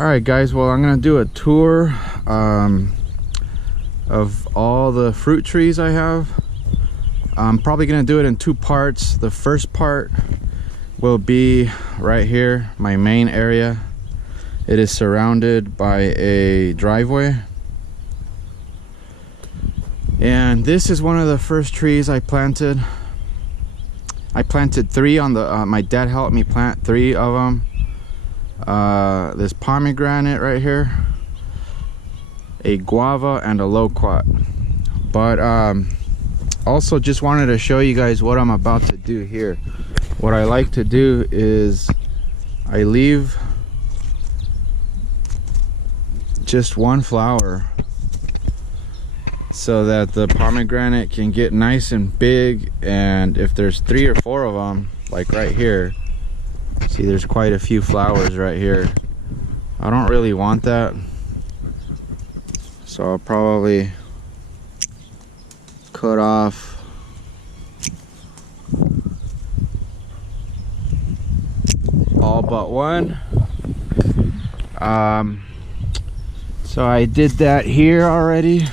Alright guys, well I'm gonna do a tour of all the fruit trees I have. I'm probably gonna do it in two parts. The first part will be right here, my main area. It is surrounded by a driveway, and this is one of the first trees I planted. I planted three on the my dad helped me plant three of them. This pomegranate right here, a guava, and a loquat. But also just wanted to show you guys what I'm about to do here. What I like to do is I leave just one flower so that the pomegranate can get nice and big, and if there's 3 or 4 of them, like right here, see there's quite a few flowers right here. I don't really want that, so I'll probably cut off all but one. So I did that here already.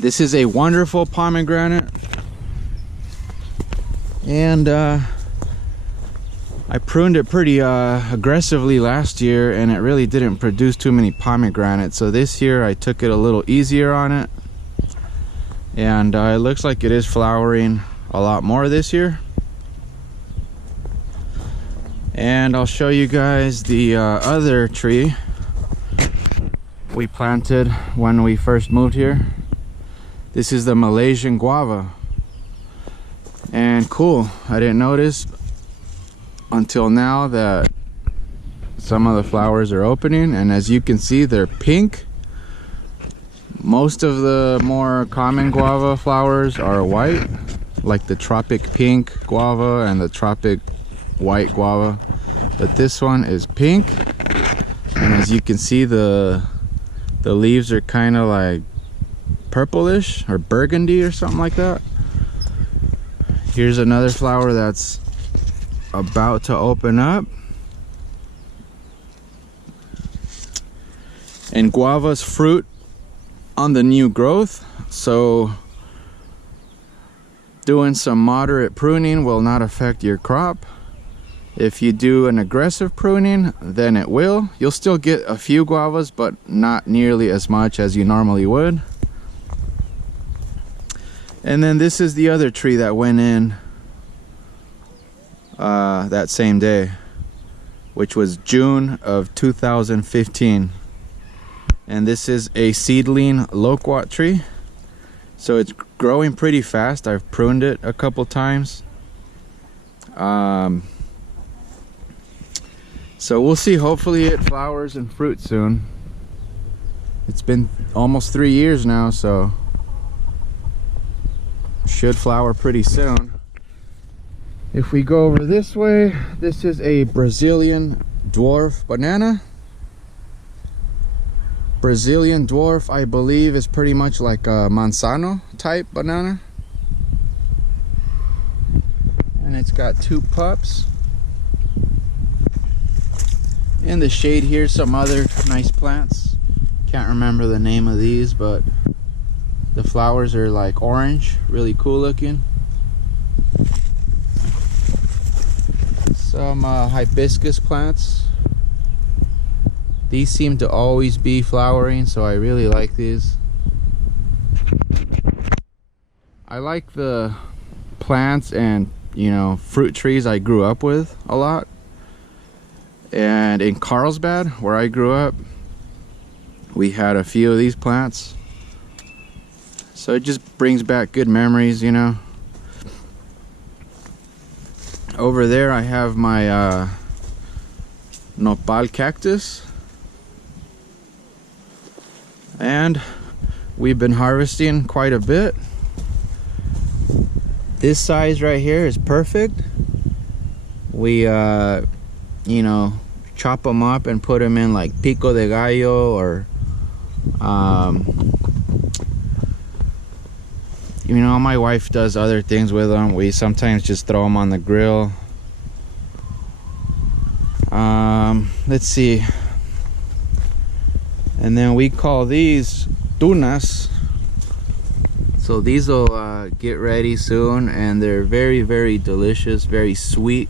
This is a wonderful pomegranate, and I pruned it pretty aggressively last year, and it really didn't produce too many pomegranates. So this year I took it a little easier on it, and it looks like it is flowering a lot more this year. And I'll show you guys the other tree we planted when we first moved here. This is the Malaysian Guava, and cool, I didn't notice until now that some of the flowers are opening, and as you can see, they're pink. Most of the more common guava flowers are white, like the Tropic pink guava and the Tropic white guava, but this one is pink. And as you can see, the leaves are kind of like purplish or burgundy or something like that. Here's another flower that's about to open up. And guava's fruit on the new growth, so doing some moderate pruning will not affect your crop. If you do an aggressive pruning, then it will. You'll still get a few guavas, but not nearly as much as you normally would. And then this is the other tree that went in that same day, which was June of 2015. And this is a Seedling Loquat tree. So it's growing pretty fast. I've pruned it a couple times. So we'll see, hopefully it flowers and fruits soon. It's been almost 3 years now, so should flower pretty soon. If we go over this way, this is a Brazilian Dwarf banana. Brazilian Dwarf, I believe, is pretty much like a Monsanto type banana. And it's got 2 pups. In the shade here, some other nice plants. Can't remember the name of these, but the flowers are like orange, really cool looking. Some hibiscus plants. These seem to always be flowering, so I really like these. I like the plants and, you know, fruit trees I grew up with a lot. And in Carlsbad, where I grew up, we had a few of these plants. So it just brings back good memories, you know. Over there I have my nopal cactus. And we've been harvesting quite a bit. This size right here is perfect. We you know, chop them up and put them in like pico de gallo, or you know, my wife does other things with them. We sometimes just throw them on the grill. let's see. And then we call these tunas. So these will get ready soon, and they're very, very delicious, very sweet,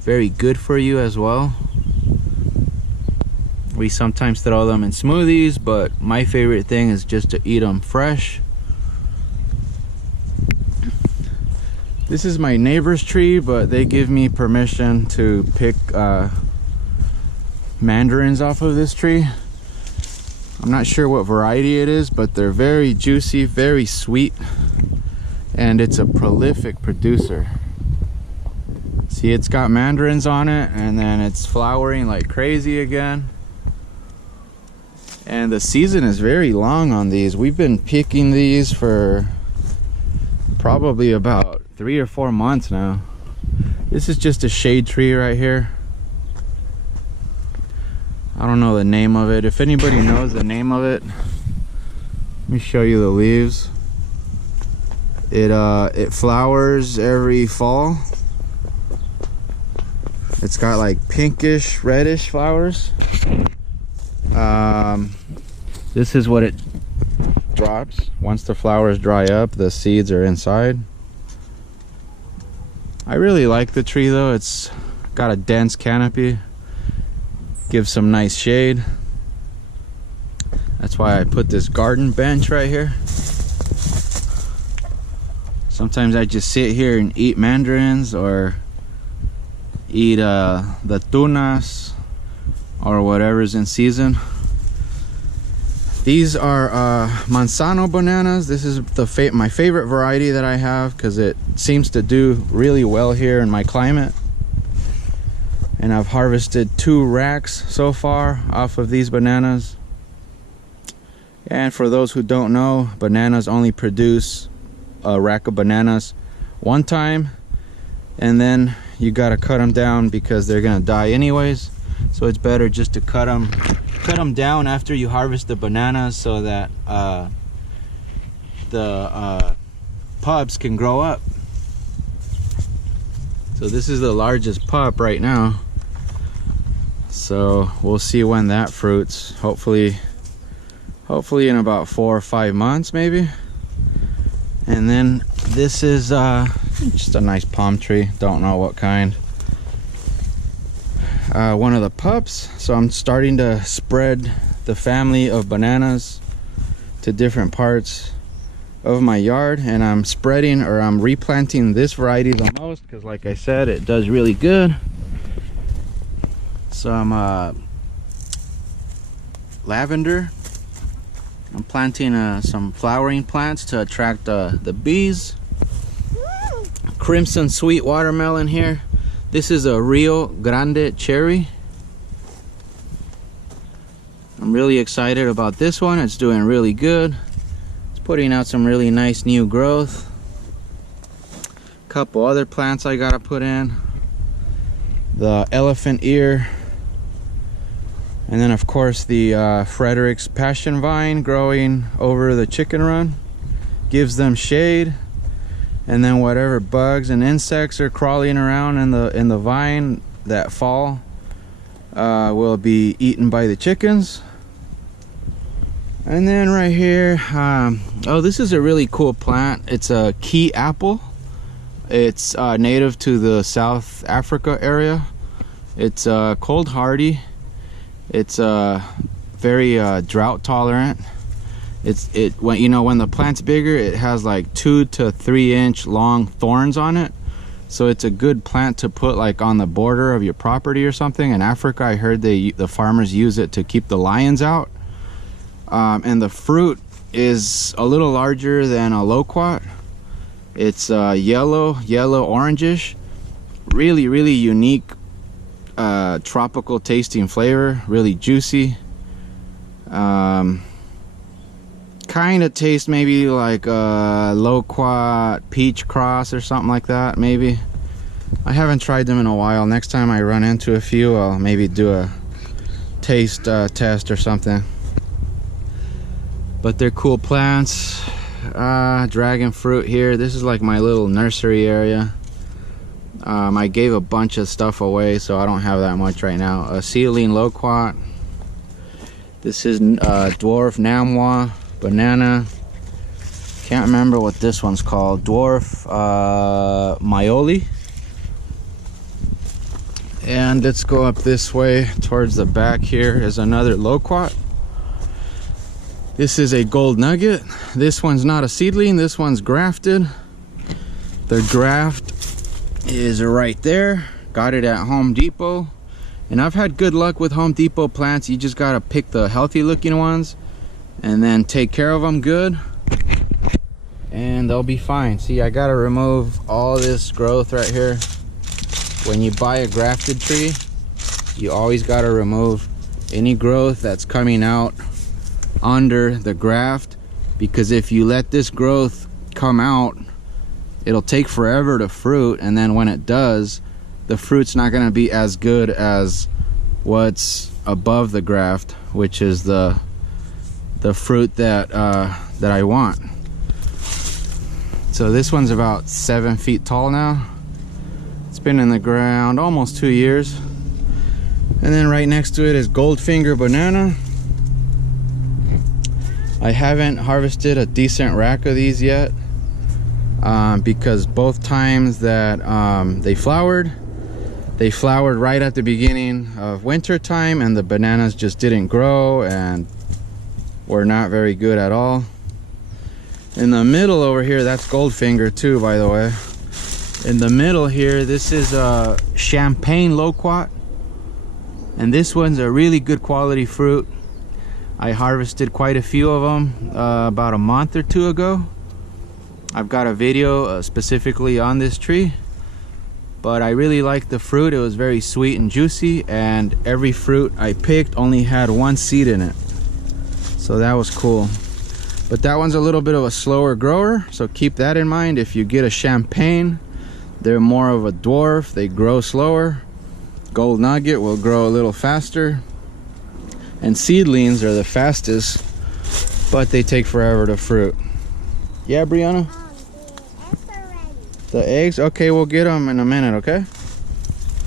very good for you as well. We sometimes throw them in smoothies, but my favorite thing is just to eat them fresh. This is my neighbor's tree, but they give me permission to pick mandarins off of this tree. I'm not sure what variety it is, but they're very juicy, very sweet, and it's a prolific producer. See, it's got mandarins on it, and then it's flowering like crazy again. And the season is very long on these. We've been picking these for probably about 3 or 4 months now. This is just a shade tree right here. I don't know the name of it. If anybody knows the name of it, let me show you the leaves. It flowers every fall. It's got like pinkish, reddish flowers. This is what it drops. Once the flowers dry up, the seeds are inside. I really like the tree though. It's got a dense canopy. Gives some nice shade. That's why I put this garden bench right here. Sometimes I just sit here and eat mandarins, or eat the tunas, or whatever's in season. These are Monsanto bananas. This is my favorite variety that I have, because it seems to do really well here in my climate. And I've harvested 2 racks so far off of these bananas. And for those who don't know, bananas only produce a rack of bananas one time, and then you gotta cut them down because they're gonna die anyways. So it's better just to cut them down after you harvest the bananas, so that the pups can grow up. So this is the largest pup right now. So we'll see when that fruits. Hopefully in about 4 or 5 months maybe. And then this is just a nice palm tree. Don't know what kind. One of the pups. So I'm starting to spread the family of bananas to different parts of my yard, and I'm spreading, or I'm replanting this variety the most, because like I said, it does really good. Some lavender. I'm planting some flowering plants to attract the bees. Crimson sweet watermelon here. This is a Rio Grande cherry. I'm really excited about this one. It's doing really good. It's putting out some really nice new growth. A couple other plants I gotta put in. The elephant ear. And then of course the Frederick's passion vine growing over the chicken run. Gives them shade. And then whatever bugs and insects are crawling around in the vine that fall will be eaten by the chickens. And then right here, oh, this is a really cool plant. It's a key apple. It's native to the South Africa area. It's cold hardy. It's very drought tolerant. When the plant's bigger, it has like 2 to 3 inch long thorns on it. So it's a good plant to put like on the border of your property or something. In Africa, I heard the farmers use it to keep the lions out. And the fruit is a little larger than a loquat. It's yellow orangish. Really, really unique tropical tasting flavor. Really juicy. Kind of tastes maybe like a loquat peach cross or something like that, maybe. I haven't tried them in a while. Next time I run into a few, I'll maybe do a taste test or something. But they're cool plants. Dragon fruit here. This is like my little nursery area. I gave a bunch of stuff away, so I don't have that much right now. A Seedling Loquat. This is Dwarf Namwa Banana. Can't remember what this one's called. Dwarf Maioli. And let's go up this way towards the back. Here is another Loquat. This is a gold nugget. This one's not a seedling, this one's grafted. The graft is right there. Got it at Home Depot. And I've had good luck with Home Depot plants. You just gotta pick the healthy looking ones and then take care of them good, and they'll be fine. See, I gotta remove all this growth right here. When you buy a grafted tree, you always gotta remove any growth that's coming out under the graft, because if you let this growth come out, it'll take forever to fruit, and then when it does, the fruit's not going to be as good as what's above the graft, which is the fruit that that I want. So this one's about 7 feet tall now. It's been in the ground almost 2 years. And then right next to it is Goldfinger Banana. I haven't harvested a decent rack of these yet, because both times that they flowered right at the beginning of winter time, and the bananas just didn't grow and were not very good at all. In the middle over here, that's Goldfinger too, by the way. In the middle here, this is a Champagne Loquat, and this one's a really good quality fruit. I harvested quite a few of them about a month or two ago. I've got a video specifically on this tree, but I really liked the fruit. It was very sweet and juicy, and every fruit I picked only had one seed in it, so that was cool. But that one's a little bit of a slower grower, so keep that in mind. If you get a Champagne, they're more of a dwarf, they grow slower. Gold Nugget will grow a little faster, and seedlings are the fastest, but they take forever to fruit. Yeah, Brianna? The eggs? Okay, we'll get them in a minute, okay?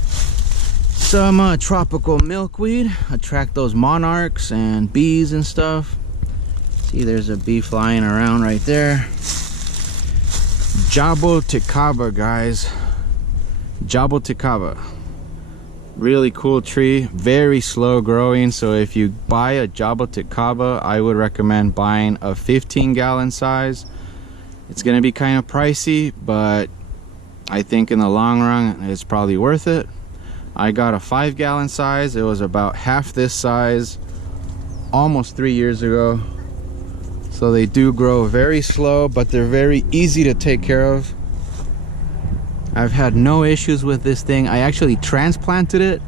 Some tropical milkweed. Attract those monarchs and bees and stuff. See, there's a bee flying around right there. Jaboticaba, guys. Jaboticaba. Really cool tree. Very slow growing. So if you buy a Jaboticaba, I would recommend buying a 15-gallon size. It's going to be kind of pricey, but I think in the long run it's probably worth it. I got a 5-gallon size. It was about half this size almost 3 years ago. So they do grow very slow, but they're very easy to take care of. I've had no issues with this thing. I actually transplanted it.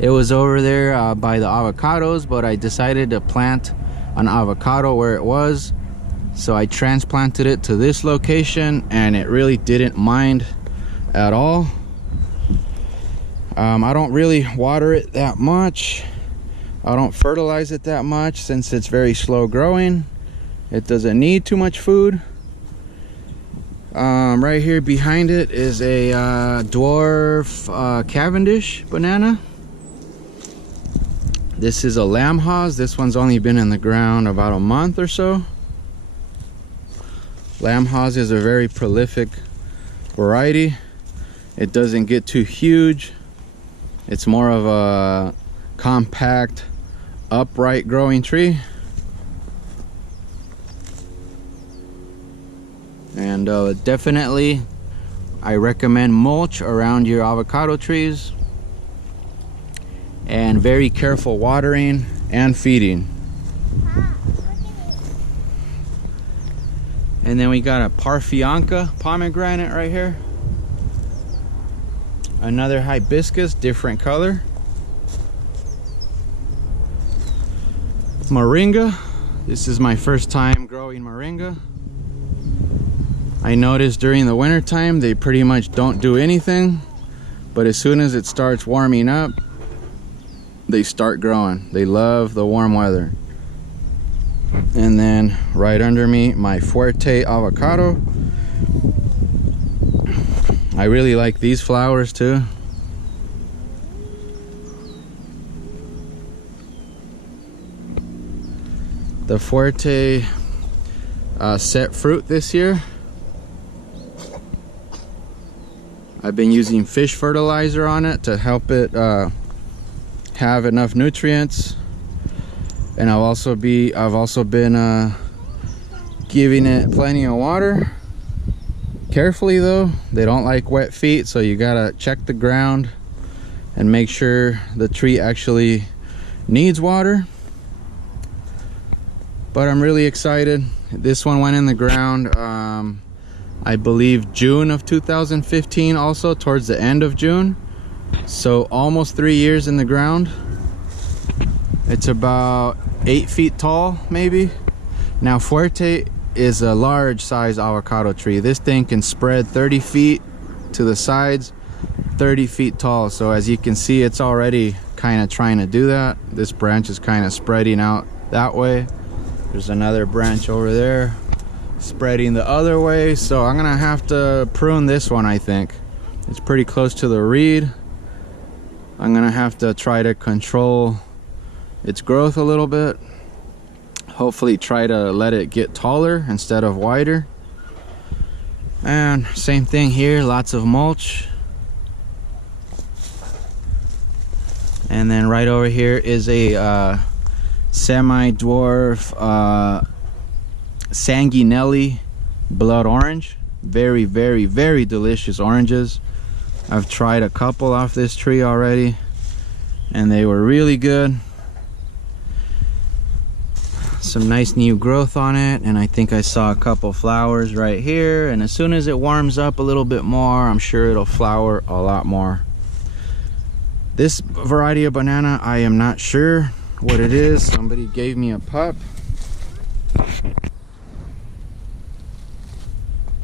It was over there by the avocados, but I decided to plant an avocado where it was. So I transplanted it to this location, and it really didn't mind at all. I don't really water it that much. I don't fertilize it that much since it's very slow growing. It doesn't need too much food. Right here behind it is a Dwarf Cavendish Banana. This is a lamb haws. This one's only been in the ground about a month or so. Lamb haws is a very prolific variety. It doesn't get too huge. It's more of a compact, upright growing tree. And definitely I recommend mulch around your avocado trees, and very careful watering and feeding. And then we got a Parfianca pomegranate right here. Another hibiscus, different color. Moringa. This is my first time growing moringa. I noticed during the winter time they pretty much don't do anything, but as soon as it starts warming up, they start growing. They love the warm weather. And then right under me, my Forte Avocado. I really like these flowers too. The Forte set fruit this year. I've been using fish fertilizer on it to help it have enough nutrients, and I've also been giving it plenty of water. Carefully though, they don't like wet feet, so you gotta check the ground and make sure the tree actually needs water. But I'm really excited. This one went in the ground I believe June of 2015, also towards the end of June, so almost 3 years in the ground. It's about 8 feet tall maybe. Now Forte is a large size avocado tree. This thing can spread 30 feet to the sides, 30 feet tall. So as you can see, it's already kind of trying to do that. This branch is kind of spreading out that way. There's another branch over there spreading the other way, so I'm gonna have to prune this one. I think it's pretty close to the reed. I'm gonna have to try to control its growth a little bit. Hopefully try to let it get taller instead of wider. And same thing here, lots of mulch. And then right over here is a semi-dwarf Sangee Nellie blood orange. Very, very, very delicious oranges. I've tried a couple off this tree already and they were really good. Some nice new growth on it, and I think I saw a couple flowers right here, and as soon as it warms up a little bit more, I'm sure it'll flower a lot more. This variety of banana, I am not sure what it is. Somebody gave me a pup.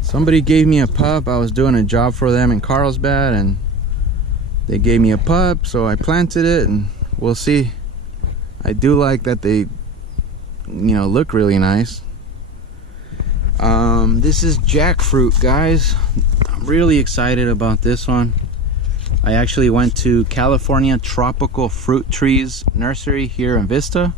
Somebody gave me a pup. I was doing a job for them in Carlsbad and they gave me a pup, so I planted it and we'll see. I do like that they, you know, look really nice. This is jackfruit, guys. I'm really excited about this one. I actually went to California Tropical Fruit Trees Nursery here in Vista.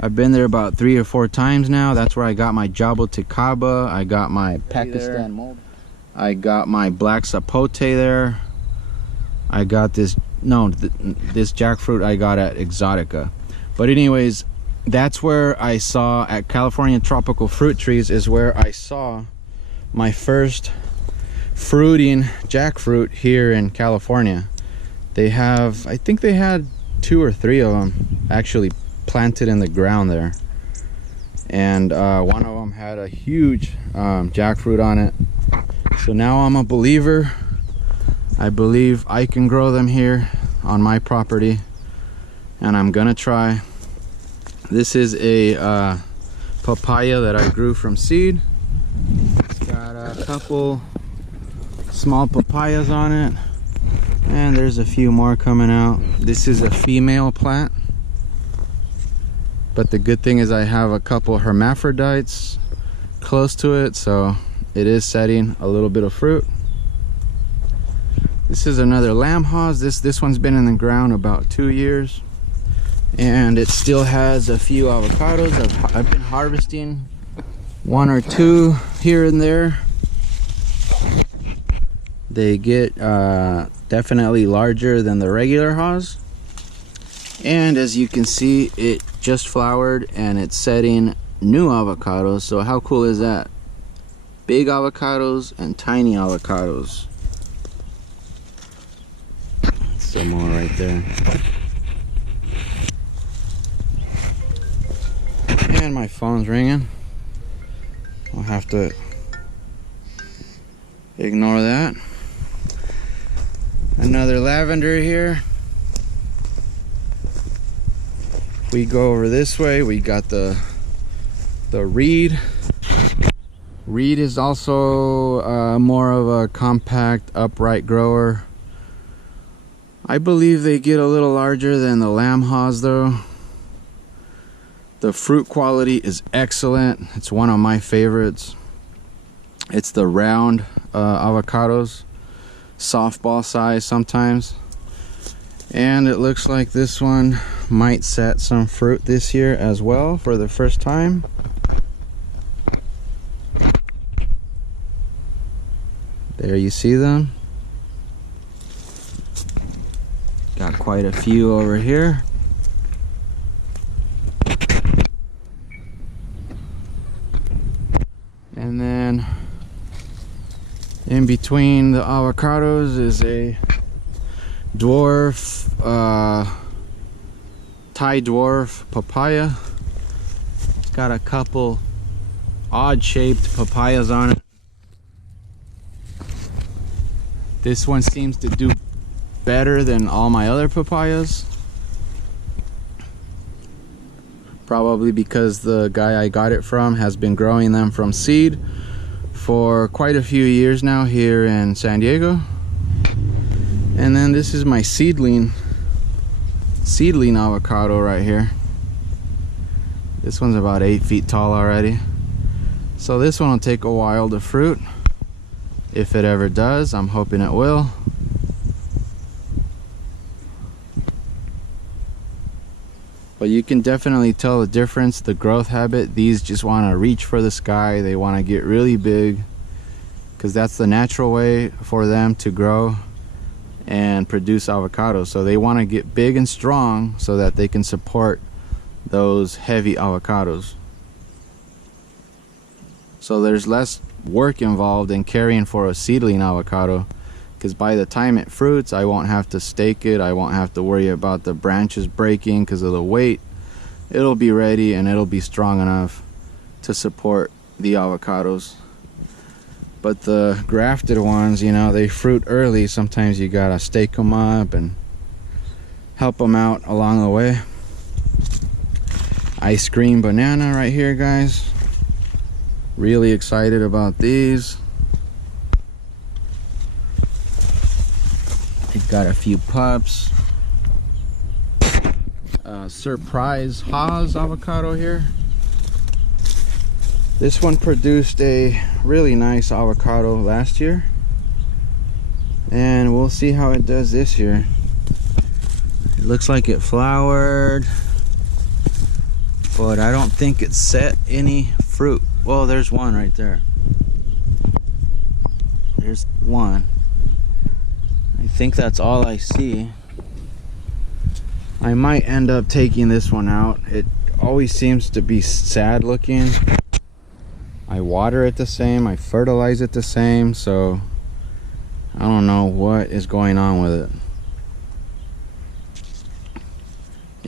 I've been there about 3 or 4 times now. That's where I got my jaboticaba, I got my Pakistan mold, I got my black sapote there. I got this, this jackfruit I got at Exotica. But anyways, that's where I saw, at California Tropical Fruit Trees is where I saw my first fruiting jackfruit here in California. They have, I think they had 2 or 3 of them actually planted in the ground there, and one of them had a huge jackfruit on it. So now I'm a believer. I believe I can grow them here on my property, and I'm gonna try. This is a papaya that I grew from seed. It's got a couple small papayas on it, and there's a few more coming out. This is a female plant, but the good thing is I have a couple hermaphrodites close to it, so it is setting a little bit of fruit. This is another lamb haws. This one's been in the ground about 2 years, and it still has a few avocados. I've been harvesting 1 or 2 here and there. They get definitely larger than the regular haws, and as you can see, it just flowered and it's setting new avocados. So how cool is that? Big avocados and tiny avocados. Some more right there. And my phone's ringing. I'll have to ignore that. Another lavender here. We go over this way, we got the reed. Reed is also more of a compact upright grower. I believe they get a little larger than the lamb haws though. The fruit quality is excellent. It's one of my favorites. It's the round avocados. softball size sometimes. And it looks like this one might set some fruit this year as well for the first time. There you see them. Got quite a few over here. And then in between the avocados is a dwarf, Thai dwarf papaya. It's got a couple odd shaped papayas on it. This one seems to do better than all my other papayas. Probably because the guy I got it from has been growing them from seed for quite a few years now here in San Diego. And then this is my seedling avocado right here. This one's about 8 feet tall already. So this one will take a while to fruit. If it ever does, I'm hoping it will. But you can definitely tell the difference, the growth habit. These just want to reach for the sky. They want to get really big because that's the natural way for them to grow and produce avocados. So they want to get big and strong so that they can support those heavy avocados. So there's less work involved in caring for a seedling avocado, because by the time it fruits, I won't have to stake it. I won't have to worry about the branches breaking because of the weight. It'll be ready and it'll be strong enough to support the avocados. But the grafted ones, you know, they fruit early. Sometimes you gotta stake them up and help them out along the way. Ice cream banana right here, guys. Really excited about these. They've got a few pups. Surprise Haas avocado here. This one produced a really nice avocado last year, and we'll see how it does this year. It looks like it flowered, but I don't think it set any fruit. Well, there's one right there. There's one. I think that's all I see. I might end up taking this one out. It always seems to be sad looking. I water it the same, I fertilize it the same, so I don't know what is going on with it.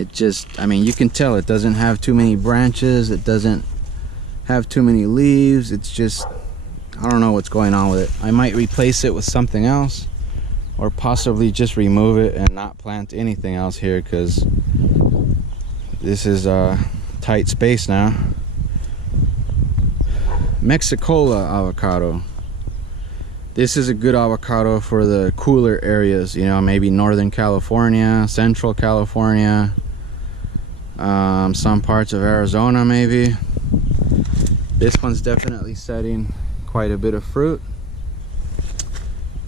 It just, I mean, you can tell it doesn't have too many branches, it doesn't have too many leaves. It's just, I don't know what's going on with it. I might replace it with something else, or possibly just remove it and not plant anything else here, because this is a tight space now. Mexicola avocado. This is a good avocado for the cooler areas, you know, maybe Northern California, Central California, some parts of Arizona maybe. This one's definitely setting quite a bit of fruit.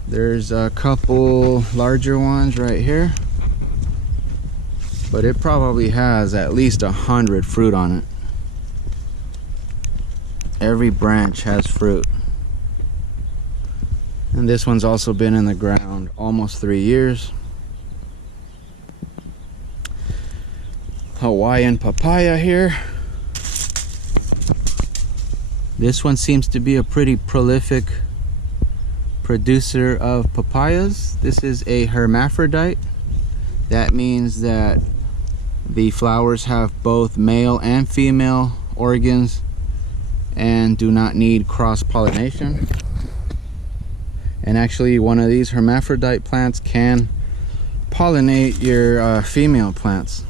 There's a couple larger ones right here, but it probably has at least 100 fruit on it. Every branch has fruit. And this one's also been in the ground almost 3 years. Hawaiian papaya here. This one seems to be a pretty prolific producer of papayas. This is a hermaphrodite. That means that the flowers have both male and female organs and do not need cross-pollination. And actually, one of these hermaphrodite plants can pollinate your female plants.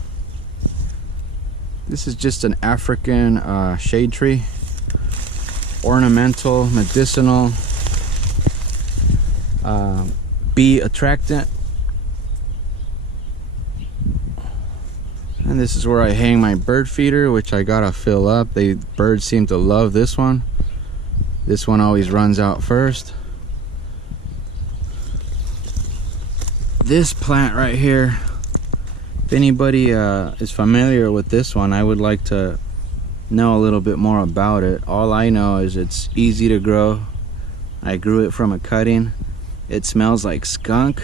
This is just an African shade tree. Ornamental, medicinal, bee attractant. And this is where I hang my bird feeder, which I gotta fill up. Birds seem to love this one. This one always runs out first. this plant right here, if anybody is familiar with this one, I would like to know a little bit more about it. All I know is it's easy to grow. I grew it from a cutting. It smells like skunk,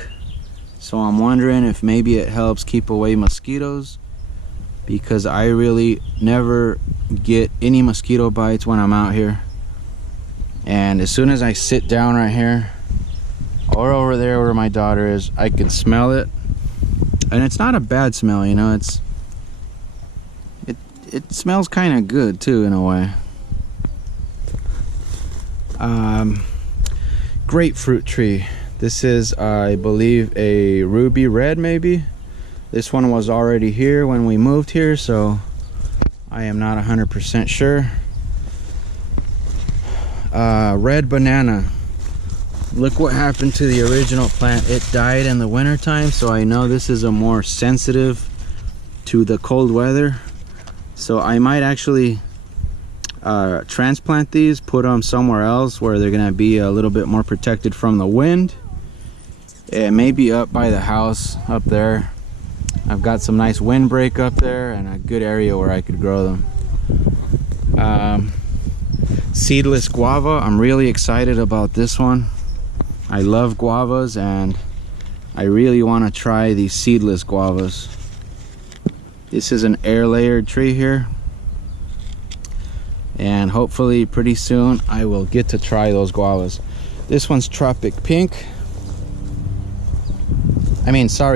so I'm wondering if maybe it helps keep away mosquitoes, because I really never get any mosquito bites when I'm out here. And as soon as I sit down right here or over there where my daughter is, I can smell it, and it's not a bad smell, you know. It smells kind of good too, in a way. Grapefruit tree. This is, I believe, a ruby red, maybe. This one was already here when we moved here, so I am not 100% sure. Red banana. Look what happened to the original plant. It died in the winter time, so I know this is a more sensitive to the cold weather. So I might actually transplant these, put them somewhere else where they're gonna be a little bit more protected from the wind. It may be up by the house up there. I've got some nice windbreak up there and a good area where I could grow them. Seedless guava. I'm really excited about this one. I love guavas, and I really want to try these seedless guavas. This is an air layered tree here, and hopefully pretty soon I will get to try those guavas. This one's Tropic Pink.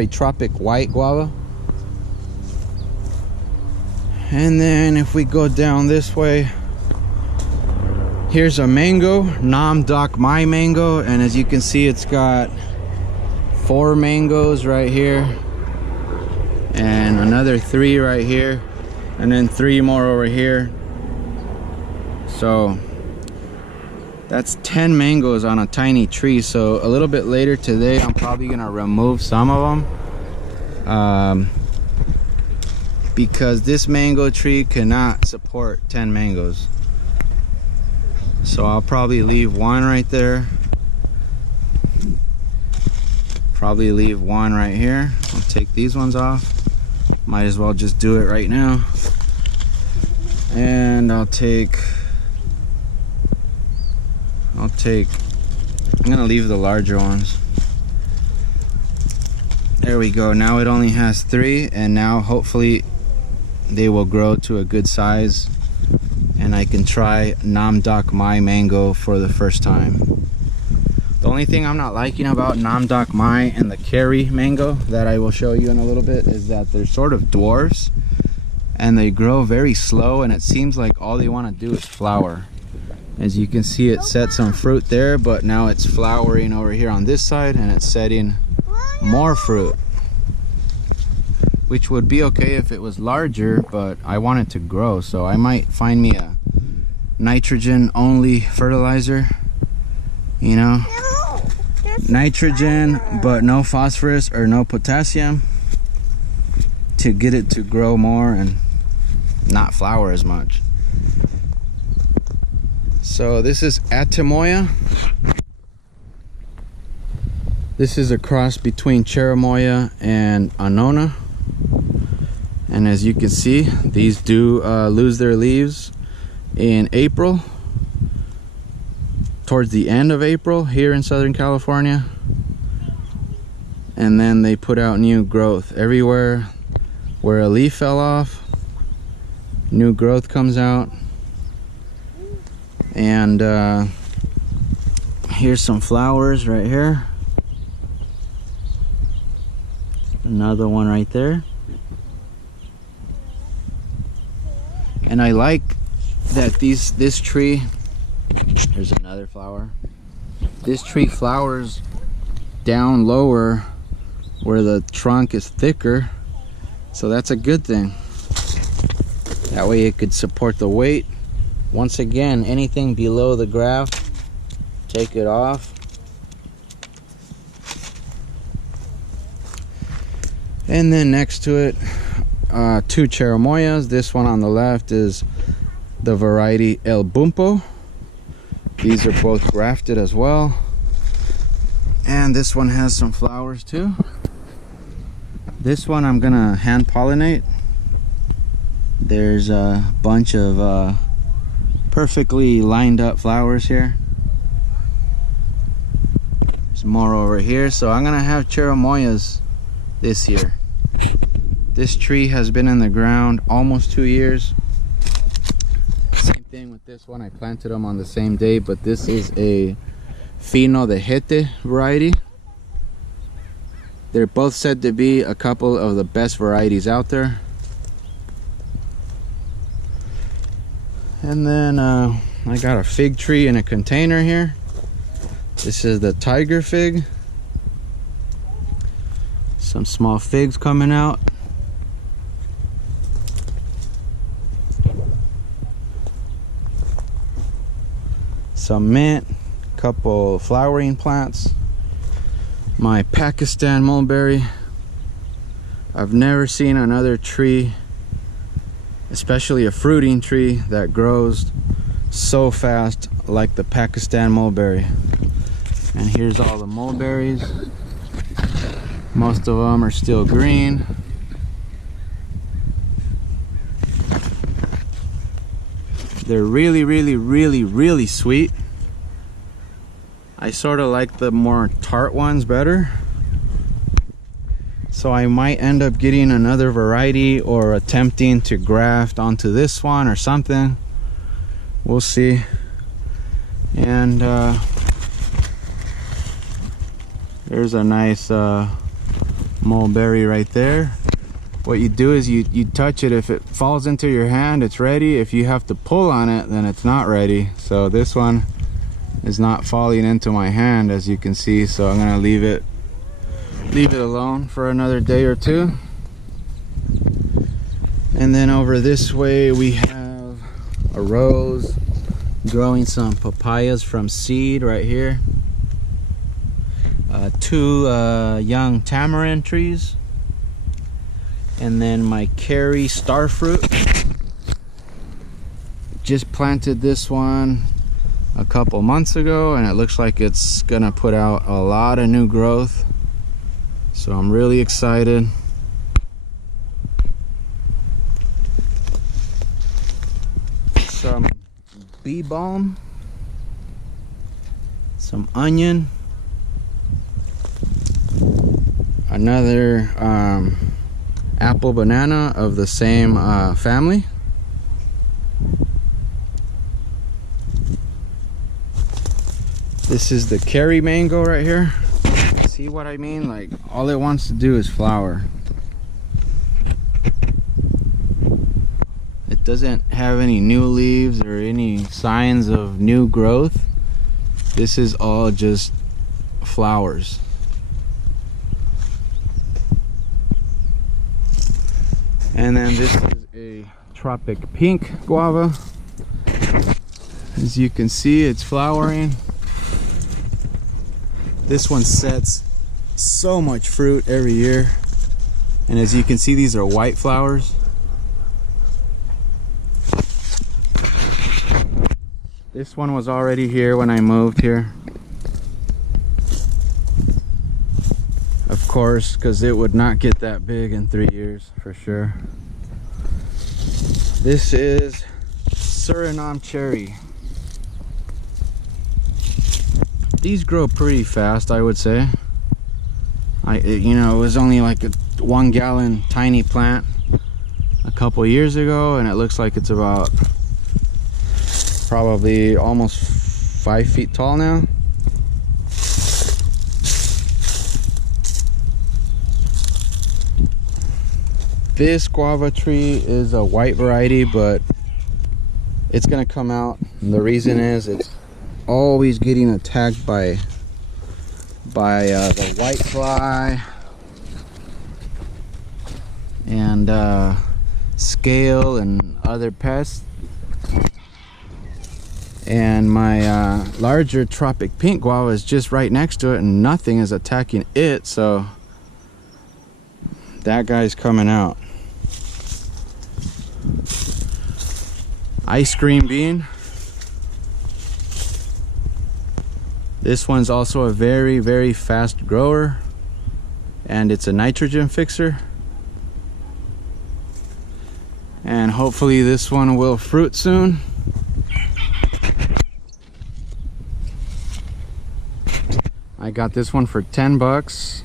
Tropic White Guava. And then if we go down this way, here's a mango, Nam Doc Mai mango, and as you can see, it's got 4 mangoes right here, and another 3 right here, and then 3 more over here. So that's 10 mangoes on a tiny tree. So a little bit later today, I'm probably gonna remove some of them because this mango tree cannot support 10 mangoes. So I'll probably leave 1 right there, probably leave 1 right here. I'll take these ones off. Might as well just do it right now. And I'm gonna leave the larger ones. There we go. Now it only has 3, and now hopefully they will grow to a good size and I can try Nam Doc Mai mango for the first time. The only thing I'm not liking about Nam Doc Mai and the Cherry mango that I will show you in a little bit is that they're sort of dwarfs and they grow very slow, and it seems like all they want to do is flower. As you can see, it set some fruit there, but now it's flowering over here on this side, and it's setting more fruit, which would be okay if it was larger, but I want it to grow, so I might find me a nitrogen only fertilizer, you know, nitrogen but no phosphorus or no potassium, to get it to grow more and not flower as much. So this is Atimoya. This is a cross between Cherimoya and Anona. And as you can see, these do lose their leaves in April, towards the end of April here in Southern California. And then they put out new growth everywhere where a leaf fell off. New growth comes out. And here's some flowers right here. Another one right there. And I like that this tree, there's another flower. This tree flowers down lower where the trunk is thicker, so that's a good thing. That way it could support the weight. Once again, anything below the graft, take it off. And then next to it, 2 Cherimoyas. This one on the left is the variety El Bumpo. These are both grafted as well. And this one has some flowers too. This one I'm gonna hand pollinate. There's a bunch of perfectly lined up flowers here. There's more over here, so I'm gonna have cherimoyas this year. This tree has been in the ground almost 2 years. Same thing with this one. I planted them on the same day, but this is a Fino de Jete variety. They're both said to be a couple of the best varieties out there. And then I got a fig tree in a container here. This is the tiger fig. Some small figs coming out. Some mint, couple flowering plants. My Pakistan mulberry. I've never seen another tree, especially a fruiting tree, that grows so fast like the Pakistan mulberry. And here's all the mulberries. Most of them are still green. They're really sweet. I sort of like the more tart ones better. So I might end up getting another variety or attempting to graft onto this one or something. We'll see. And there's a nice mulberry right there. What you do is you touch it. If it falls into your hand, it's ready. If you have to pull on it, then it's not ready. So this one is not falling into my hand, as you can see, so I'm gonna leave it alone for another day or two. And then over this way we have a rose growing some papayas from seed right here. 2 young tamarind trees, and then my Kerry starfruit. Just planted this one a couple months ago, and it looks like it's gonna put out a lot of new growth, so I'm really excited. Some bee balm, some onion, another apple banana of the same family. This is the Kerry mango right here. See what I mean? Like, all it wants to do is flower. It doesn't have any new leaves or any signs of new growth. This is all just flowers. And then this is a Tropic pink guava. As you can see, it's flowering. This one sets so much fruit every year, and as you can see, these are white flowers. This one was already here when I moved here, of course, because it would not get that big in 3 years for sure. This is Surinam Cherry. These grow pretty fast, I would say. You know, it was only like a 1 gallon tiny plant a couple years ago, and it looks like it's about probably almost 5 feet tall now. This guava tree is a white variety, but it's gonna come out. And the reason is it's always getting attacked by the white fly and scale and other pests. And my larger Tropic pink guava is just right next to it, and nothing is attacking it, so that guy's coming out. Ice cream bean. This one's also a very fast grower, and it's a nitrogen fixer. and hopefully this one will fruit soon. I got this one for 10 bucks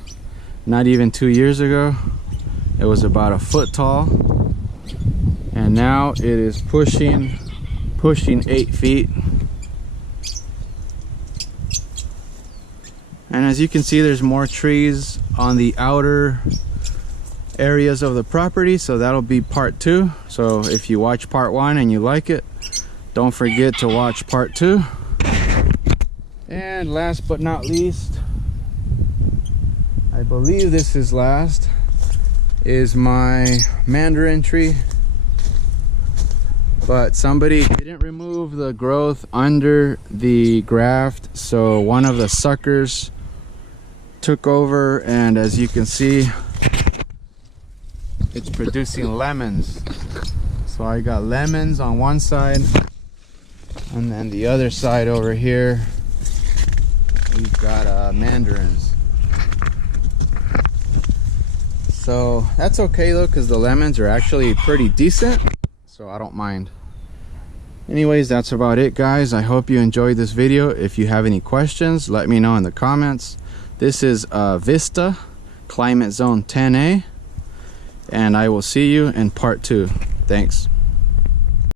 not even 2 years ago. It was about a foot tall, and now it is pushing 8 feet. And as you can see, there's more trees on the outer areas of the property, so that'll be part 2. So if you watch part 1 and you like it, don't forget to watch part 2. And last but not least, I believe this is last, is my Mandarin tree. But somebody didn't remove the growth under the graft, so one of the suckers took over, and as you can see, it's producing lemons. So I got lemons on one side, and then the other side over here we've got mandarins. So that's okay though, because the lemons are actually pretty decent, so I don't mind. Anyways, that's about it, guys. I hope you enjoyed this video. If you have any questions, let me know in the comments. This is Vista Climate Zone 10A, and I will see you in part 2. Thanks.